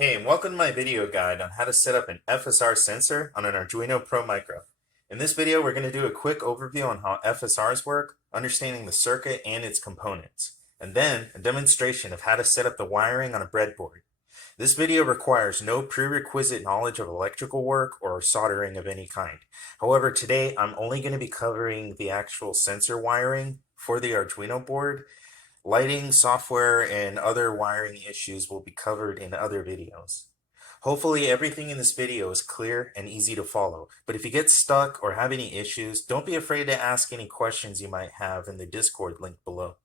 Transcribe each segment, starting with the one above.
Hey, and welcome to my video guide on how to set up an FSR sensor on an Arduino Pro Micro. In this video, we're going to do a quick overview on how FSRs work, understanding the circuit and its components, and then a demonstration of how to set up the wiring on a breadboard. This video requires no prerequisite knowledge of electrical work or soldering of any kind. However, today I'm only going to be covering the actual sensor wiring for the Arduino board. Lighting, software, and other wiring issues will be covered in other videos. Hopefully everything in this video is clear and easy to follow, but if you get stuck or have any issues, don't be afraid to ask any questions you might have in the Discord link below.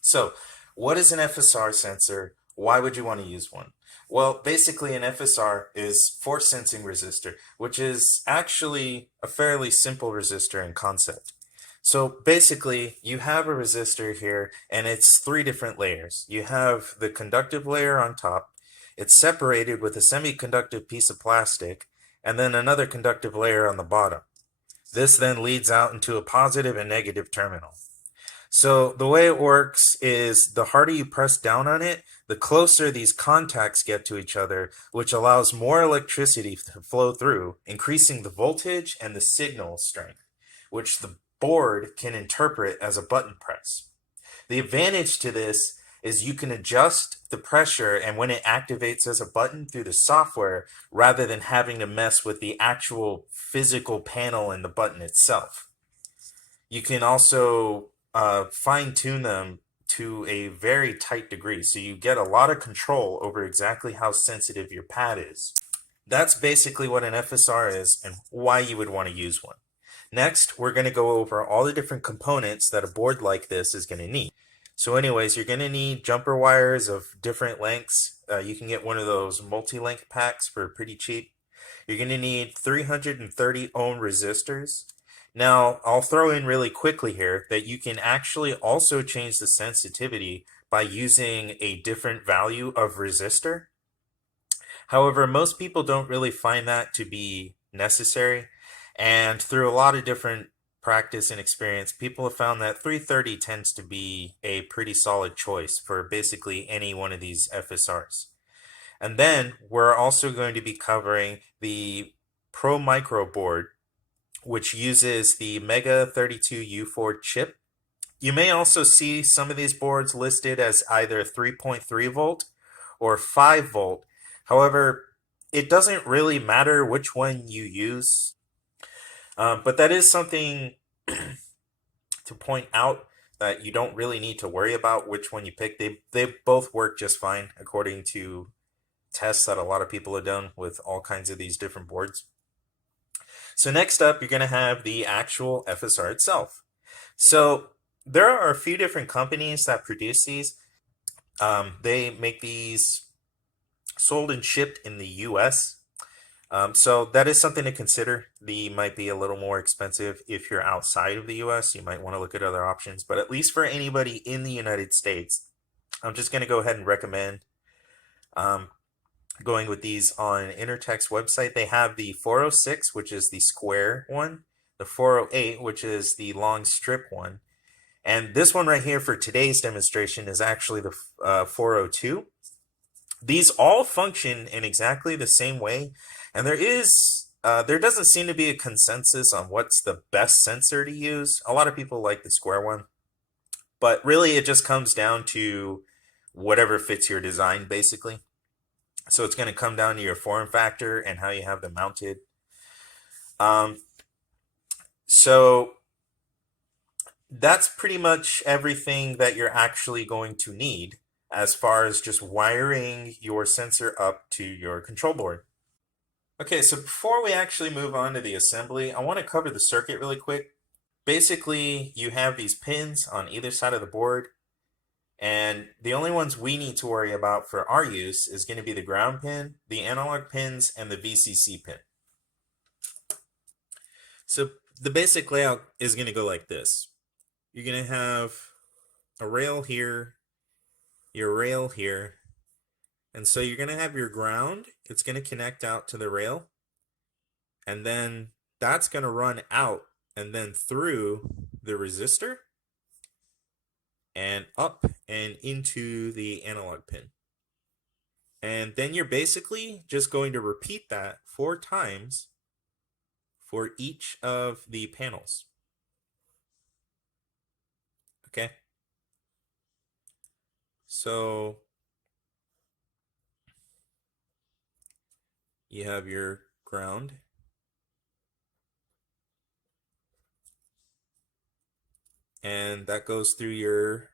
So, what is an FSR sensor? Why would you want to use one? Well, basically an FSR is force sensing resistor, which is actually a fairly simple resistor in concept. So basically, you have a resistor here, and it's three different layers. You have the conductive layer on top. It's separated with a semiconductive piece of plastic, and then another conductive layer on the bottom. This then leads out into a positive and negative terminal. So the way it works is the harder you press down on it, the closer these contacts get to each other, which allows more electricity to flow through, increasing the voltage and the signal strength, which the board can interpret as a button press. The advantage to this is you can adjust the pressure and when it activates as a button through the software rather than having to mess with the actual physical panel and the button itself. You can also fine-tune them to a very tight degree, so you get a lot of control over exactly how sensitive your pad is. That's basically what an FSR is and why you would want to use one. Next, we're going to go over all the different components that a board like this is going to need. So anyways, you're going to need jumper wires of different lengths. You can get one of those multi-length packs for pretty cheap. You're going to need 330 ohm resistors. Now, I'll throw in really quickly here that you can actually also change the sensitivity by using a different value of resistor. However, most people don't really find that to be necessary. And through a lot of different practice and experience, people have found that 330 tends to be a pretty solid choice for basically any one of these FSRs. And then we're also going to be covering the Pro Micro board, which uses the Mega 32U4 chip. You may also see some of these boards listed as either 3.3 volt or 5 volt. However, it doesn't really matter which one you use. But that is something to point out that you don't really need to worry about which one you pick. They both work just fine according to tests that a lot of people have done with all kinds of these different boards. So next up, you're going to have the actual FSR itself. So there are a few different companies that produce these. They make these sold and shipped in the US. So that is something to consider. They might be a little more expensive if you're outside of the US. You might want to look at other options, but at least for anybody in the United States, I'm just going to go ahead and recommend going with these on Intertech's website. They have the 406, which is the square one, the 408, which is the long strip one, and this one right here for today's demonstration is actually the 402. These all function in exactly the same way, and there doesn't seem to be a consensus on what's the best sensor to use. A lot of people like the square one, but really it just comes down to whatever fits your design, basically. So it's going to come down to your form factor and how you have them mounted. So that's pretty much everything that you're actually going to need as far as just wiring your sensor up to your control board. Okay, so before we actually move on to the assembly, I want to cover the circuit really quick. Basically, you have these pins on either side of the board, and the only ones we need to worry about for our use is going to be the ground pin, the analog pins, and the VCC pin. So the basic layout is going to go like this. You're going to have a rail here, your rail here, and so you're going to have your ground. It's going to connect out to the rail, and then that's going to run out and then through the resistor and up and into the analog pin. And then you're basically just going to repeat that 4 times for each of the panels. Okay. So you have your ground. And that goes through your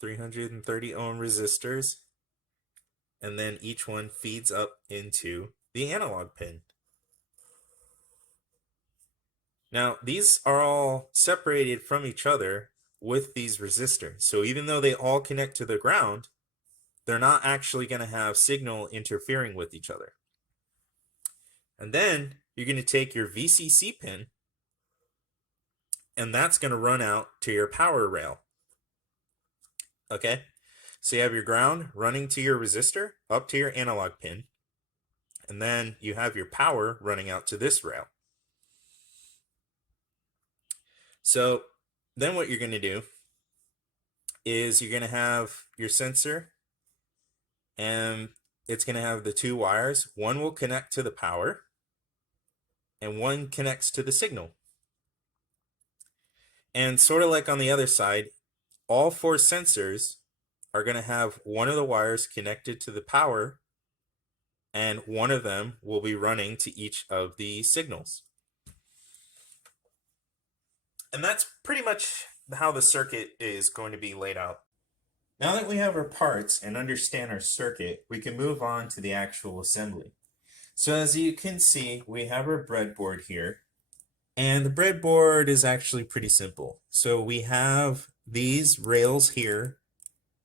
330 ohm resistors. And then each one feeds up into the analog pin. Now, these are all separated from each other with these resistors. So even though they all connect to the ground, they're not actually going to have signal interfering with each other. And then you're going to take your VCC pin, and that's going to run out to your power rail. Okay? So you have your ground running to your resistor, up to your analog pin, and then you have your power running out to this rail. So then what you're going to do is you're going to have your sensor, and it's going to have the 2 wires. One will connect to the power, and one connects to the signal. And sort of like on the other side, all 4 sensors are going to have one of the wires connected to the power, and one of them will be running to each of the signals. And that's pretty much how the circuit is going to be laid out. Now that we have our parts and understand our circuit, we can move on to the actual assembly. So as you can see, we have our breadboard here, and the breadboard is actually pretty simple. So we have these rails here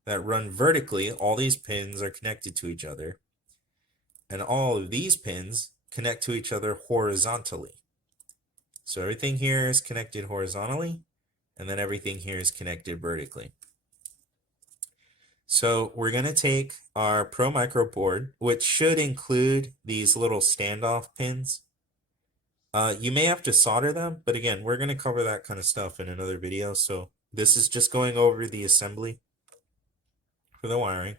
that run vertically. All these pins are connected to each other, and all of these pins connect to each other horizontally. So everything here is connected horizontally, and then everything here is connected vertically. So we're going to take our Pro Micro board, which should include these little standoff pins. You may have to solder them, but again, we're going to cover that kind of stuff in another video. So this is just going over the assembly for the wiring.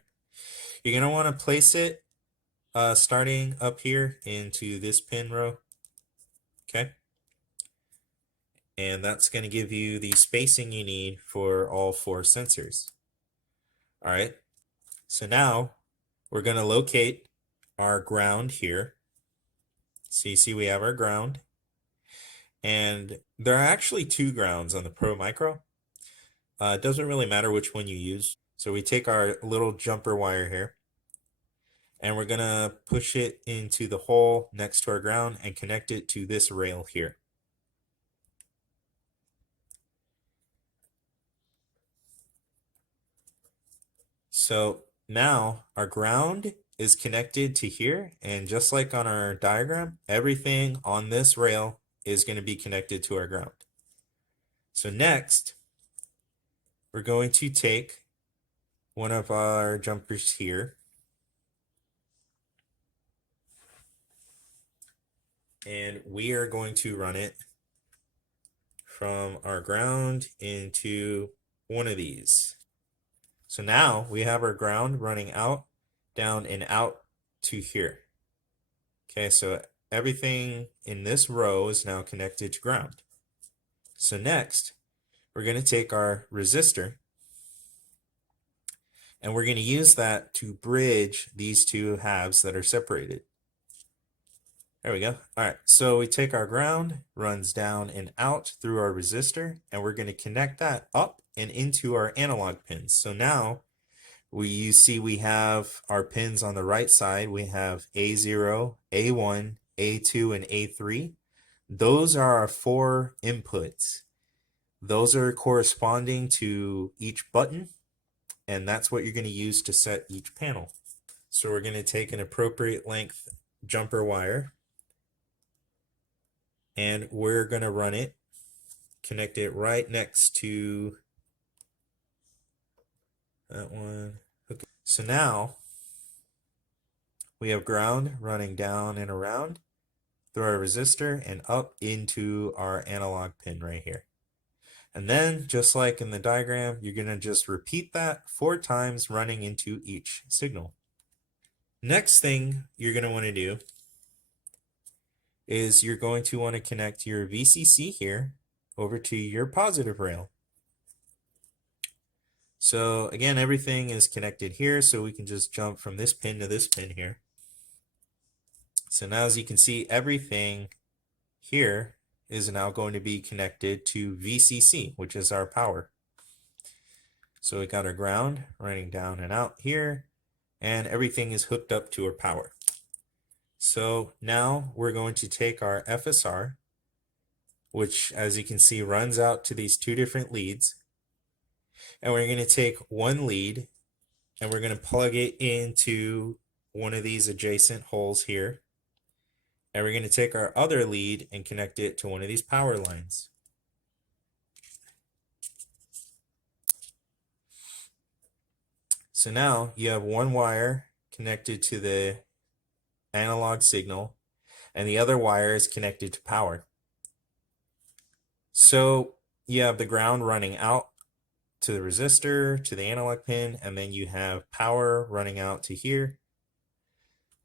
You're going to want to place it starting up here into this pin row. Okay. And that's going to give you the spacing you need for all 4 sensors. All right. So now we're going to locate our ground here. So you see we have our ground. And there are actually 2 grounds on the Pro Micro. It doesn't really matter which one you use. So we take our little jumper wire here, and we're going to push it into the hole next to our ground and connect it to this rail here. So now our ground is connected to here, and just like on our diagram, everything on this rail is going to be connected to our ground. So next, we're going to take one of our jumpers here, and we are going to run it from our ground into one of these. So now we have our ground running out, down, and out to here. Okay, so everything in this row is now connected to ground. So next, we're going to take our resistor, and we're going to use that to bridge these 2 halves that are separated. There we go. All right, so we take our ground, runs down and out through our resistor, and we're going to connect that up and into our analog pins. So now you see we have our pins on the right side. We have A0, A1, A2, and A3. Those are our 4 inputs. Those are corresponding to each button, and that's what you're going to use to set each panel. So we're going to take an appropriate length jumper wire, and we're going to run it, connect it right next to that one. Okay. So now we have ground running down and around through our resistor and up into our analog pin right here. And then, just like in the diagram, you're going to just repeat that 4 times running into each signal. Next thing you're going to want to do is you're going to want to connect your VCC here over to your positive rail. So again, everything is connected here, so we can just jump from this pin to this pin here. So now as you can see, everything here is now going to be connected to VCC, which is our power. So we got our ground running down and out here, and everything is hooked up to our power. So now we're going to take our FSR, which as you can see runs out to these two different leads, and we're going to take one lead and we're going to plug it into one of these adjacent holes here, and we're going to take our other lead and connect it to one of these power lines. So now you have one wire connected to the analog signal and the other wire is connected to power. So you have the ground running out to the resistor, to the analog pin, and then you have power running out to here.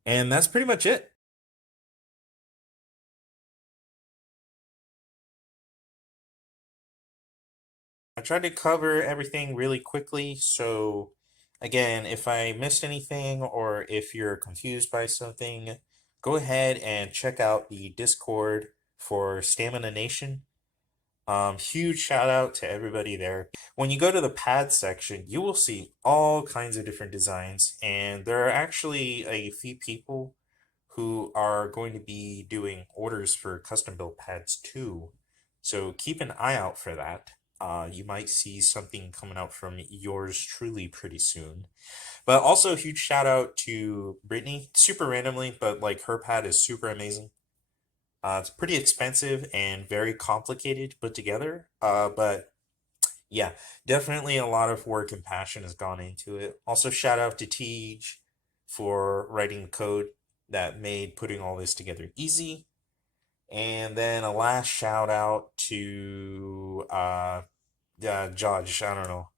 And that's pretty much it. I tried to cover everything really quickly, so again, if I missed anything or if you're confused by something, go ahead and check out the Discord for Stamina Nation. Huge shout out to everybody there. When you go to the pad section, you will see all kinds of different designs, and there are actually a few people who are going to be doing orders for custom built pads too. So keep an eye out for that. You might see something coming out from yours truly pretty soon. But also a huge shout out to Brittany, super randomly, but like her pad is super amazing. It's pretty expensive and very complicated to put together, but yeah, definitely a lot of work and passion has gone into it. Also, shout out to Tej for writing the code that made putting all this together easy. And then a last shout out to Judge, I don't know.